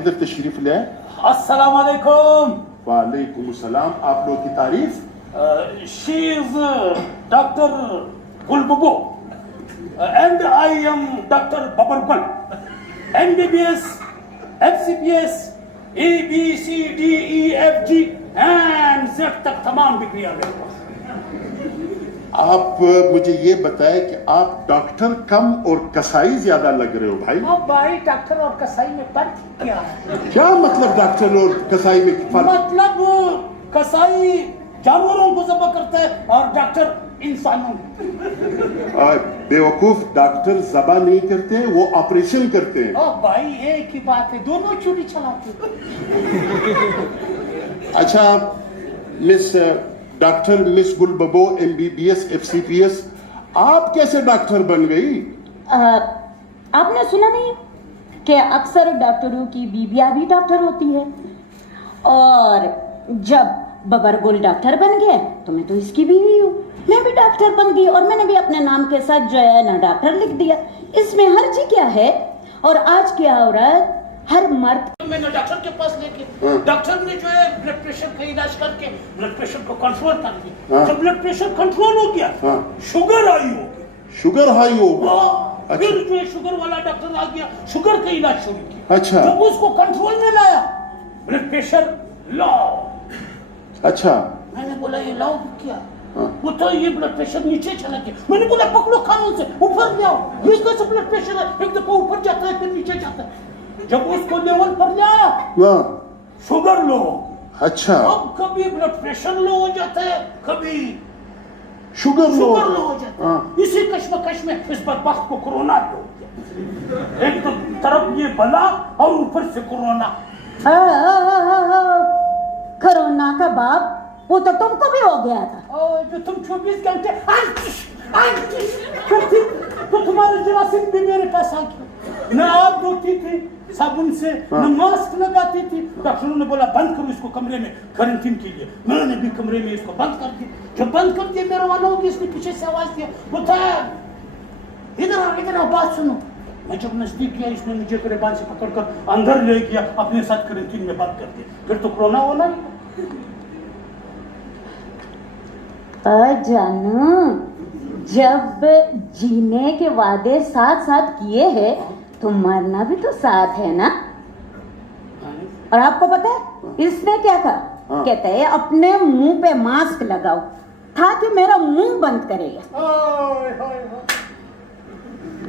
इधर तशरीफ ले आए। अस्सलाम वालेकुम। वालेकुम सलाम। आप लोग की तारीफ? She is doctor Gulbubo and I am doctor Babargul. MBBS, FCPS, ABCDEFG and Z तक तमाम डिग्रियां मेरे पास। आप मुझे ये बताएं कि आप डॉक्टर कम और कसाई ज्यादा लग रहे हो भाई। भाई डॉक्टर और कसाई में फर्क क्या है? क्या मतलब डॉक्टर और कसाई में फर्क? मतलब कसाई जानवरों को ज़ब्ह करता है और डॉक्टर इंसानों को। और बेवकूफ, डॉक्टर ज़ब्ह नहीं करते, वो ऑपरेशन करते हैं। भाई एक ही बात है, दोनों चूड़ी चलाते हैं। अच्छा miss doctor miss Gulbabo MBBS FCPS, आप कैसे डॉक्टर बन गई? आपने सुना नहीं कि अक्सर डॉक्टरों की बीबियां भी डॉक्टर होती है, और जब बबरगुल डॉक्टर बन गया तो मैं तो इसकी बीवी हूँ, मैं भी डॉक्टर बन गई और मैंने भी अपने नाम के साथ जो है ना डॉक्टर लिख दिया। इसमें हर्जी क्या है? और आज की औरत हर मर्द मैंने डॉक्टर के पास लेके डॉक्टर ने जो है ब्लड प्रेशर का इलाज करके ब्लड प्रेशर को कंट्रोल कर दिया। जब ब्लड प्रेशर कंट्रोल हो गया, शुगर हाई हो गई। शुगर हाई हो गया? फिर जो है शुगर वाला डॉक्टर आ गया, शुगर का इलाज शुरू किया। अच्छा। जब उसको कंट्रोल में लाया, ब्लड प्रेशर लो। अच्छा। मैंने बोला ये लाओ क्या? वो तो ये ब्लड प्रेशर नीचे चला गया। मैंने बोला पकड़ो कानून से, ऊपर ले आओ। ये कैसे ब्लड प्रेशर है? एक दफा ऊपर जाता है फिर नीचे जाता है। जब उसको लेवल पर ले आया, शुगर लो। अच्छा। अब कभी ब्लड प्रेशर लो हो जाता है, कभी शुगर लो हो जाता है। इसी कश्मकश में इस बदबख्त को कोरोना हो गया। एक तो तरफ ये बला और ऊपर से कोरोना। कोरोना का बाप वो तो तुमको भी हो गया था। जो तुम 24 घंटे करती तो तुम्हारे जरासीम भी मेरे पास आ गए। न आप धोती थी साबुन से, न मास्क लगाती थी। डॉक्टरों ने बोला बंद करो इसको कमरे में क्वारंटीन के लिए। मैंने भी कमरे में इसको बंद कर दिया। जब बंद कर दिया, मेरा वाला हो गया, इसने पीछे से आवाज दिया, बोलता इधर आओ बात सुनो। मैं जब नजदीक गया, इसने मुझे गिरबान से पकड़कर अंदर ले गया, अपने साथ क्वारंटीन में बंद कर दिया। फिर तो कोरोना होना ही। जानू, जब जीने के वादे साथ साथ किए हैं तो मरना भी तो साथ है ना। और आपको पता है इसने क्या कहा? कहता है अपने मुंह पे मास्क लगाओ ताकि मेरा मुंह बंद करेगा।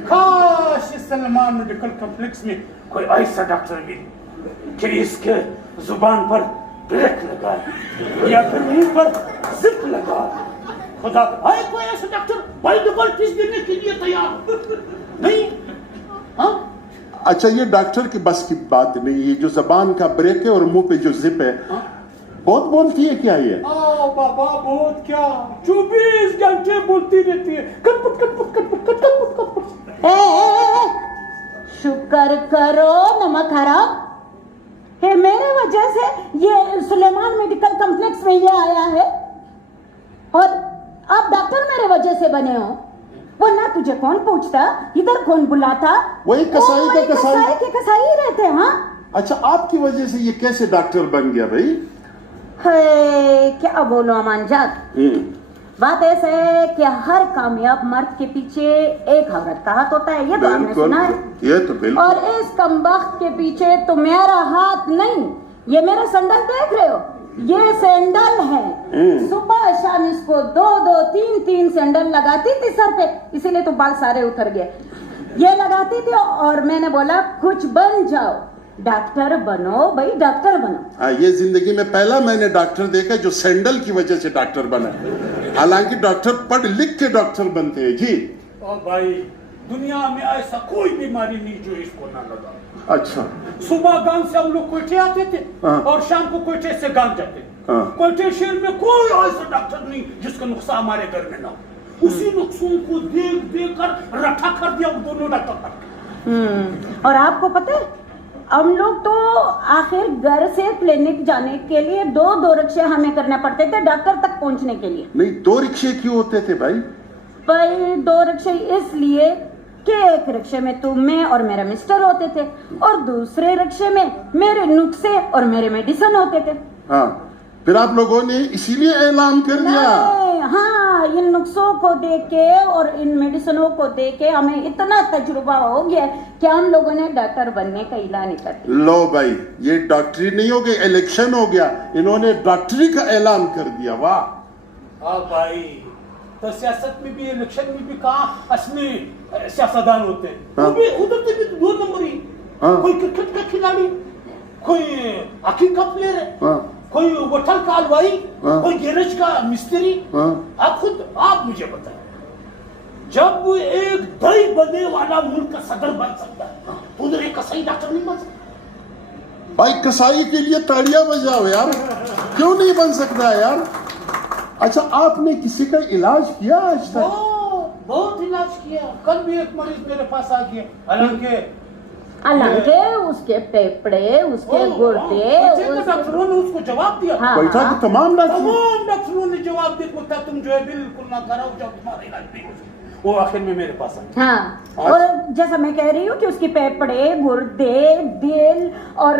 काश इस सलमान मेडिकल कॉम्प्लेक्स में कोई ऐसा डॉक्टर भी कि इसके जुबान पर ब्रेक लगाए या फिर मुंह पर जिप लगाए। खुदा आए कोई ऐसा डॉक्टर भाई डबल फीस देने के लिए तैयार नहीं। हाँ? अच्छा, ये डॉक्टर की बस की बात नहीं। ये जो जबान का ब्रेक है और मुंह पे जो जिप है, बहुत बोलती है क्या ये? बाबा बहुत क्या, 24 घंटे बोलती रहती है। कटपुट कटपुट कटपुट कटपुट कटपुट। शुक्र करो नमक हराम कि मेरे वजह से ये सुलेमान मेडिकल कॉम्प्लेक्स में ये आया है, और आप डॉक्टर मेरे वजह से बने हो। वरना तुझे कौन पूछता, इधर कौन बुलाता? वही कसाई के कसाई रहते हैं। हाँ। अच्छा, आपकी वजह से ये कैसे डॉक्टर बन गया भाई? क्या बोलो अमान जात, बात ऐसा है कि हर कामयाब मर्द के पीछे एक औरत का हाथ होता है। ये तो आपने सुना है। ये तो बिल्कुल। और इस कमबख्त के पीछे तो मेरा हाथ नहीं, ये मेरा सैंडल देख रहे हो, ये सैंडल है। सुबह शाम इसको 2-2, 3-3 सैंडल लगाती थी सर पे, इसीलिए तो बाल सारे उतर गए। ये लगाती थी और मैंने बोला कुछ बन जाओ, डॉक्टर बनो भाई, डॉक्टर बनो। ये जिंदगी में पहला मैंने डॉक्टर देखा जो सैंडल की वजह से डॉक्टर बना। हालांकि डॉक्टर पढ़ लिख के डॉक्टर बनते हैं जी। और भाई दुनिया में ऐसा कोई बीमारी नहीं जो इसको ना लगा। अच्छा। सुबह गांव से हम लोग कोयटे आते थे और शाम को कोयटे से गांव जाते। कोयटे शहर में कोई ऐसा डॉक्टर नहीं जिसका नुस्खा हमारे घर में ना हो। उसी नुस्खों को देख देख कर रट्टा कर दिया दोनों डॉक्टर। और आपको पता है हम लोग तो आखिर घर से क्लिनिक जाने के लिए 2-2 रिक्शे हमें करने पड़ते थे डॉक्टर तक पहुंचने के लिए। नहीं, 2 रिक्शे क्यों होते थे भाई? भाई 2 रिक्शे इसलिए कि एक रिक्शे में तुम, मैं और मेरा मिस्टर होते थे और दूसरे रिक्शे में मेरे नुस्खे और मेरे मेडिसिन होते थे। हाँ, फिर आप लोगों ने इसीलिए ऐलान कर दिया? हाँ, इन नुस्खों को देख के और इन मेडिसिनों को देख के हमें इतना तजुर्बा हो गया कि हम लोगों ने डॉक्टर बनने का ऐलान कर दिया। लो भाई, ये डॉक्टरी नहीं हो गई, इलेक्शन हो गया, इन्होंने डॉक्टरी का ऐलान कर दिया। वाह। हाँ भाई, तो सियासत में भी इलेक्शन में भी कहाँ असली सियासतदान होते हैं। हाँ। वो भी उधर से भी 2 नंबर ही। हाँ। कोई क्रिकेट का खिलाड़ी, कोई हॉकी का प्लेयर है, हाँ। कोई होटल का हलवाई, हाँ। कोई गैरेज का मिस्त्री। हाँ। आप मुझे बताएं, जब एक दही बने वाला मुल्क का सदर बन सकता है, तो उधर एक कसाई डॉक्टर नहीं बन सकता? भाई कसाई के लिए ताड़ियां बजाओ यार, क्यों नहीं बन सकता है यार? अच्छा, आपने किसी का इलाज किया आज तक? बहुत इलाज किया। कल भी एक मरीज मेरे पास आ गया, हालांकि उसके फेफड़े, उसके गुर्दे, डॉक्टरों ने उसको जवाब दिया। हाँ, बैठा हाँ। कि तमाम डॉक्टरों ने जवाब दिया, तुम जो है बिल्कुल ना कराओ, जाओ, तुम्हारा इलाज नहीं हो सकता। वो आखिर में मेरे पास आया। हाँ, और जैसा मैं कह रही हूँ कि उसके फेफड़े, गुर्दे, दिल और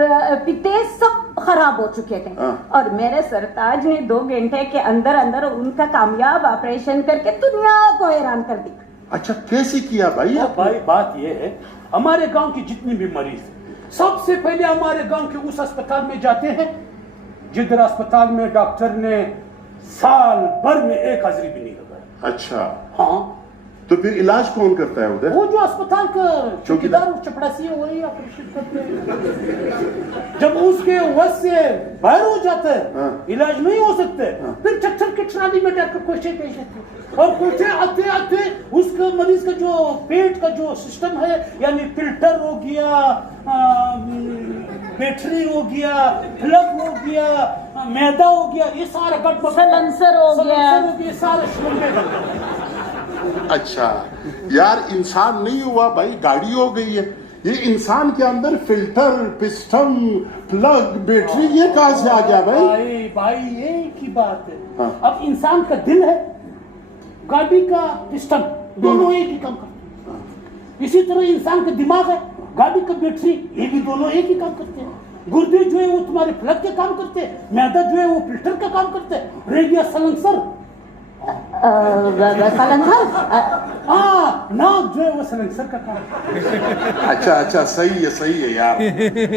पित्ते सब खराब हो चुके थे। हाँ। और मेरे सरताज ने 2 घंटे के अंदर अंदर उनका कामयाब ऑपरेशन करके दुनिया को हैरान कर दिया। अच्छा, कैसे किया भाई? भाई बात ये है, हमारे गांव की जितनी भी मरीज सबसे पहले हमारे गांव के उस अस्पताल में जाते हैं जिधर अस्पताल में डॉक्टर ने साल भर में एक हाजिरी भी नहीं लगाई। अच्छा, हाँ, तो फिर इलाज कौन करता है उधर? वो जो अस्पताल का चौकीदार चपड़ासी है, वही ऑपरेशन करते हैं। जब उसके वश से बाहर हो जाता है, हाँ। इलाज नहीं हो सकते, हाँ। फिर चक्कर की ट्राली में डालकर कोठे पेश आते, और कोठे आते आते उसका मरीज का जो पेट का जो सिस्टम है, यानी फिल्टर हो गया, बैटरी हो गया, प्लग हो गया, मैदा हो गया, ये सारा गड़बड़, सलेंसर हो गया, सारे शुल्बे बन गए। अच्छा यार, इंसान नहीं हुआ भाई, गाड़ी हो गई है। ये इंसान के अंदर फिल्टर, पिस्टन, प्लग, बैटरी, ये कहां से आ गया भाई? भाई ये की बात है। हाँ। अब इंसान का दिल है, गाड़ी का पिस्टन, दोनों एक ही काम करते हैं। इसी तरह इंसान का दिमाग है, गाड़ी का बैटरी, ये भी दोनों एक ही काम करते हैं। गुर्दे जो है वो तुम्हारे प्लग के काम करते हैं, मैदा जो है वो फिल्टर का काम करते हैं, रह गया सलेंसर, नाक जो है वो सलेंसर का काम। अच्छा, सही है यार।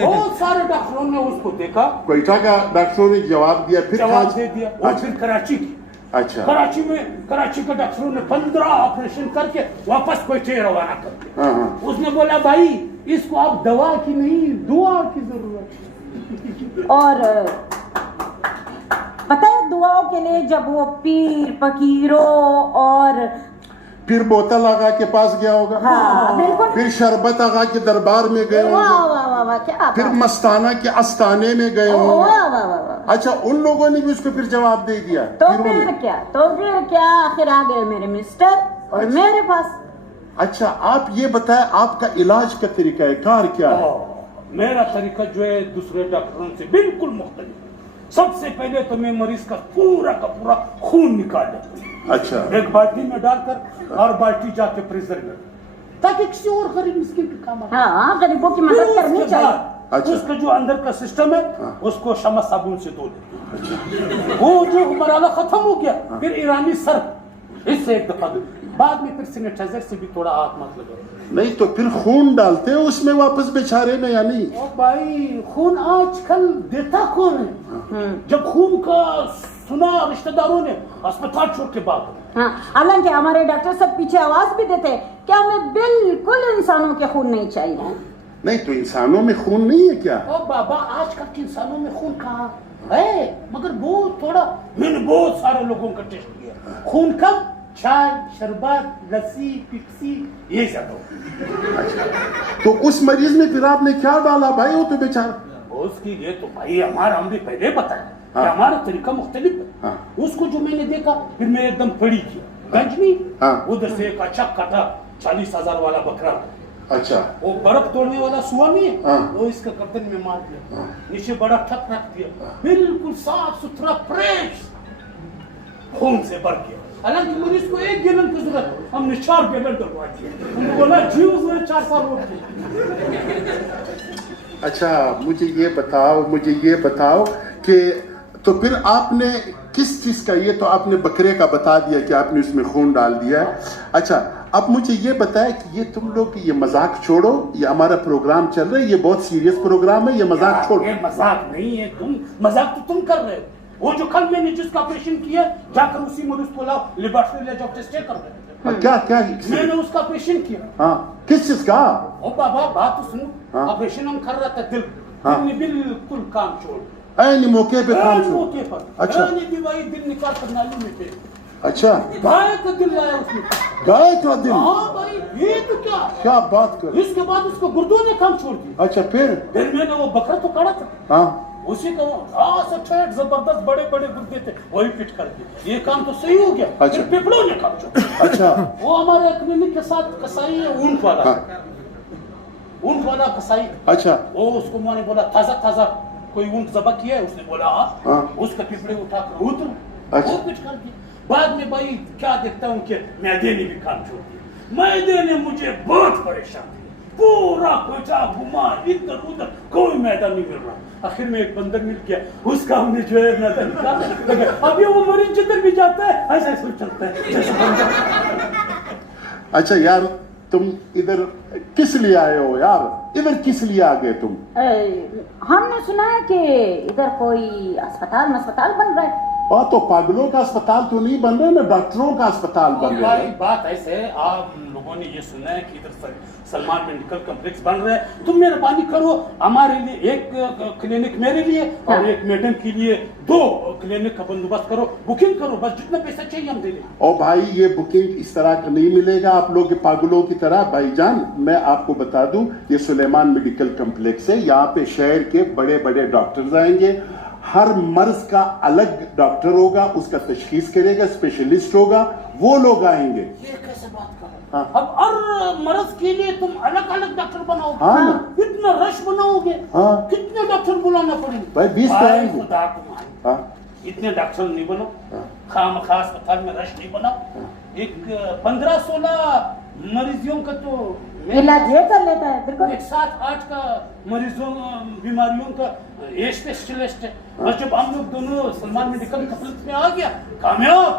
बहुत सारे डॉक्टरों ने उसको देखा, कोयटा का डॉक्टरों ने जवाब दिया, फिर जवाब दे दिया, और अच्छा। फिर कराची की, अच्छा, कराची के डॉक्टरों ने 15 ऑपरेशन करके वापस कोयटे रवाना कर दिया। हाँ। उसने बोला, भाई इसको अब दवा की नहीं, दुआ की जरूरत है। और पता है, दुआओं के लिए जब वो पीर फकीरों और फिर बोतल आगा के पास गया होगा। हाँ, बिल्कुल। फिर शरबत आगा के दरबार में गए वाह होंगे। वाह वाह वाह, क्या फिर मस्ताना के आस्थाने में गए होंगे। वाह वाह वाह। अच्छा, उन लोगों ने भी उसको फिर जवाब दे दिया। तो फिर क्या आखिर आ गए मेरे मिस्टर और मेरे पास। अच्छा, आप ये बताएं, आपका इलाज का तरीका है कार क्या है? मेरा तरीका जो है दूसरे डॉक्टरों से बिल्कुल मुख्तलिफ। सबसे पहले तो मैं मरीज का पूरा खून निकाल लेता हूं। अच्छा, एक बाल्टी में डालकर और बाल्टी जाके फ्रीजर में, ताकि किसी और गरीब मिस्किन के काम आए। हाँ, गरीबों की मदद करनी चाहिए। अच्छा। उसका जो अंदर का सिस्टम है, उसको शमा साबुन से धो लेते। वो जो मराला खत्म हो गया, फिर ईरानी सर्फ इससे एक दफा, बाद में फिर सैनिटाइजर से भी थोड़ा हाथ मत लगाओ। नहीं तो फिर खून डालते हैं उसमें वापस बेचारे में, या नहीं? ओ भाई, खून आजकल देता कौन है? जब खून का सुना रिश्तेदारों ने अस्पताल छोड़ के भाग। हाँ, हालांकि हमारे डॉक्टर सब पीछे आवाज भी देते हैं कि हमें बिल्कुल इंसानों के खून नहीं चाहिए। नहीं तो इंसानों में खून नहीं है क्या? ओ बाबा, आजकल के इंसानों में खून कहाँ है? मगर वो थोड़ा, मैंने बहुत सारे लोगों का टेस्ट किया, खून कम, चाय, शरबत, लस्सी, पिप्सी, ये ज्यादा। अच्छा, तो उस मरीज में फिर आपने क्या डाला भाई? वो तो बेचारा, उसकी ये तो भाई हमारा, हमने पहले बताया हाँ। कि हमारा तरीका मुख्तलिफ है। हाँ। उसको जो मैंने देखा, फिर मैं एकदम पड़ी किया गंजनी, हाँ। उधर से एक अच्छा कटा 40,000 वाला बकरा, अच्छा, वो बर्फ तोड़ने वाला सुआ नहीं है, हाँ। वो इसका गर्दन में मार दिया, हाँ। नीचे बड़ा ठक रख दिया, बिल्कुल साफ सुथरा फ्रेश खून से भर गया। हालांकि मरीज को 1 गैलन की जरूरत, हमने 4 गैलन डलवा दिए। उन्होंने बोला जी उसने 4 साल रोक दिए। अच्छा मुझे ये बताओ कि तो फिर आपने किस चीज का, ये तो आपने बकरे का बता दिया कि आपने उसमें खून डाल दिया है। अच्छा अब मुझे ये बताया कि ये तुम लोग ये मजाक छोड़ो, ये हमारा प्रोग्राम चल रहा है, ये बहुत सीरियस प्रोग्राम है, ये मजाक छोड़ो। ये मजाक नहीं है, मजाक तो तुम कर रहे हो। वो जो कल मैंने जिसका ऑपरेशन किया जाकर उसी मरीज को लाओ, लेबोरेटरी ले जाओ, टेस्ट कर रहे हो। क्या मैंने उसका ऑपरेशन किया। हाँ किस चीज का? ओ बाबा बात तो सुनो, हाँ? ऑपरेशन हम कर रहा था दिल ने बिल्कुल काम छोड़, ऐनी मौके पे काम छोड़। मौके पर अच्छा दवाई दिल निकाल कर नाली में थे। अच्छा गाय का दिल लाया उसने। गाय का दिल? हाँ भाई ये तो क्या बात कर। इसके बाद उसको गुर्दों ने काम छोड़ दिया। अच्छा फिर मैंने वो बकरा तो काटा था, हाँ उसी का ठेठ जबरदस्त बड़े बड़े गुर्दे थे, वही फिट कर दिए। ये काम तो सही हो गया। अच्छा। फिर पिपड़ों ने काम छोड़ा। अच्छा वो हमारे क्लिनिक के साथ कसाई है, ऊंट वाला। हाँ। ऊंट वाला कसाई। अच्छा वो उसको मैंने बोला ताजा कोई ऊंट जबा किया है, उसने बोला हाँ। उसका पिपड़े उठाकर उतर। अच्छा। वो कुछ कर दिया। बाद में भाई क्या देखता हूँ कि मैदे ने भी काम छोड़ दिया। मैदे ने मुझे बहुत परेशान किया, पूरा कोचा घुमा इधर उधर, कोई मैदा नहीं मिल रहा। आखिर में एक बंदर मिल गया, उसका हमने जो है मैदा निकाला। अभी वो मरीज जिधर भी जाता है ऐसा ऐसा चलता है जैसे बंदर। अच्छा यार तुम इधर किस लिए आए हो यार? इधर किस लिए आ गए तुम? हमने सुना है कि इधर कोई अस्पताल बन रहा है। और तो पागलों का अस्पताल तो नहीं बन रहा ना, डॉक्टरों का अस्पताल बन रहा भाई है। बात ऐसे है, आप लोगों ने ये सुना है कि इधर सलमान मेडिकल कॉम्प्लेक्स बन रहा है। तुम मेहरबानी करो हमारे लिए एक क्लिनिक मेरे लिए और एक मैडम के लिए 2 क्लिनिक का बंदोबस्त करो, बुकिंग करो, बस जितना पैसा चाहिए हम दे देंगे। और भाई ये बुकिंग इस तरह का नहीं मिलेगा आप लोग के पागलों की तरह। भाईजान मैं आपको बता दूं, ये सुलेमान मेडिकल कॉम्प्लेक्स है, यहाँ पे शहर के बड़े बड़े डॉक्टर्स आएंगे। हर मर्ज का अलग डॉक्टर होगा, उसका तशखीस करेगा, स्पेशलिस्ट होगा, वो लोग आएंगे। ये कैसे बात कर रहे हो? हाँ। अब हर मर्ज के लिए तुम अलग अलग डॉक्टर बनाओगे? हाँ ना। कितना रश बनाओगे? हाँ। कितने डॉक्टर बुलाना पड़ेंगे? भाई 20 तो आएंगे। खुदा को मान, हाँ इतने डॉक्टर नहीं बनो, हाँ। खामखा अस्पताल में रश नहीं बनाओ। एक 15-16 मरीजों का तो इलाज ये कर लेता है बिल्कुल। एक 7-8 का मरीजों बीमारियों का ये स्पेशलिस्ट है। और जब हम लोग दोनों सलमान मेडिकल कॉम्प्लेक्स में आ गया, कामयाब।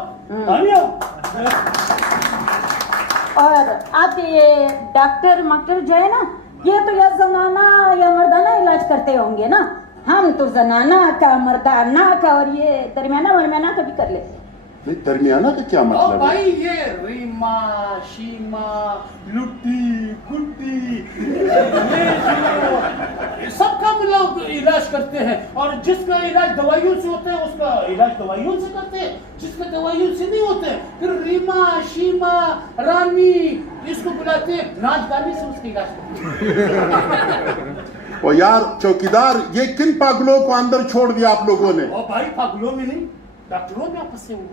और आप ये डॉक्टर जो है ना, ये तो या जनाना या मर्दाना इलाज करते होंगे ना। हम तो जनाना का, मर्दाना का और ये दरमियाना का भी कर लेते हैं। नहीं दरमियाना का क्या मतलब है? भाई ये रीमा शीमा लुट्टी गुड्डी ये सबका मिला इलाज करते हैं। और जिसका इलाज दवाइयों से होता है उसका इलाज दवाइयों से करते हैं, जिसका दवाइयों से नहीं होते हैं फिर रीमा शीमा रानी इसको बुलाते हैं, नाच गाने से उसका इलाज करते हैं। और यार चौकीदार, ये किन पागलों को अंदर छोड़ दिया आप लोगों ने? और भाई पागलों में नहीं, डॉक्टरों में आपस से हुआ।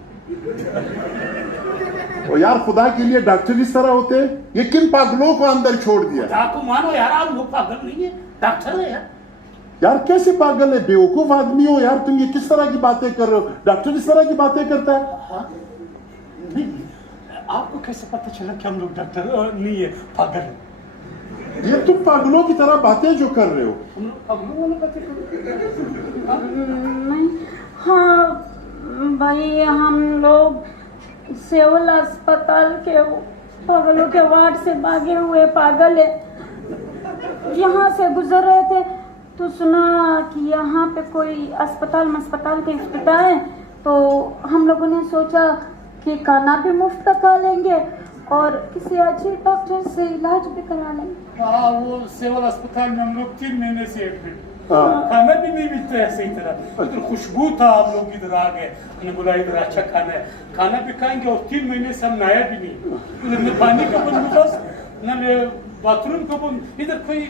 और यार खुदा के लिए डॉक्टर इस तरह होते हैं? ये किन पागलों को अंदर छोड़ दिया? आपको मानो यार, आप लोग पागल नहीं है, डॉक्टर है यार। यार कैसे पागल है, बेवकूफ आदमी हो यार तुम। ये किस तरह की बातें कर रहे हो? डॉक्टर इस तरह की बातें करता है? हाँ? नहीं, आपको कैसे पता चला कि हम लोग डॉक्टर नहीं है, पागल है? ये तुम पागलों की तरह बातें जो कर रहे हो। हम लोग पागलों वाली बातें कर रहे हैं? नहीं, हाँ भाई हम लोग सिविल अस्पताल के पागलों के वार्ड से भागे हुए पागल है। यहाँ से गुजर रहे थे तो सुना कि यहाँ पे कोई अस्पताल के इफ्तिताह है, तो हम लोगों ने सोचा कि खाना भी मुफ्त खा लेंगे और किसी अच्छे डॉक्टर से इलाज भी करा लेंगे। हाँ, वो सिविल अस्पताल में हम लोग 3 महीने से एडमिट, हाँ। खाना भी नहीं मिलता है सही तरह। तो खुशबू था, आप लोग इधर आ गए, हमने बोला इधर अच्छा खाना है, खाना भी खाएंगे। और 3 महीने से हम नहाया भी नहीं, न पानी का बंदोबस्त न बाथरूम का बंद, इधर कोई।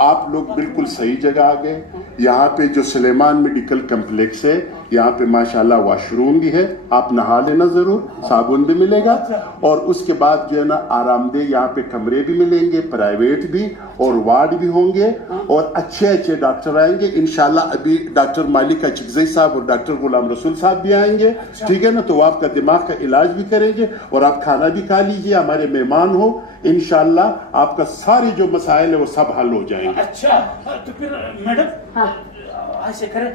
आप लोग बिल्कुल सही जगह आ गए। यहाँ पे जो सुलेमान मेडिकल कॉम्प्लेक्स है, यहाँ पे माशाल्लाह वॉशरूम भी है, आप नहा लेना जरूर, साबुन भी मिलेगा। और उसके बाद जो है ना आरामदेह यहाँ पे कमरे भी मिलेंगे, प्राइवेट भी और वार्ड भी होंगे, और अच्छे अच्छे डॉक्टर आएंगे इंशाल्लाह। अभी डॉक्टर मालिका चिकजई साहब और डॉक्टर गुलाम रसूल साहब भी आएंगे, ठीक है ना। तो वो आपका दिमाग का इलाज भी करेंगे और आप खाना भी खा लीजिए, हमारे मेहमान हो। इंशाल्लाह आपका सारे जो मसाइल है वो सब हल हो जाएंगे। अच्छा तो फिर मैडम हाँ ऐसे करें,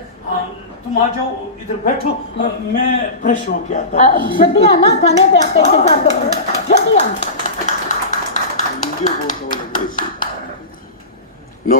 तुम आ जाओ इधर बैठो, मैं फ्रेश हो गया था। जल्दी आना, खाने पे आपका इंतजार करूंगा, जल्दी आना। No,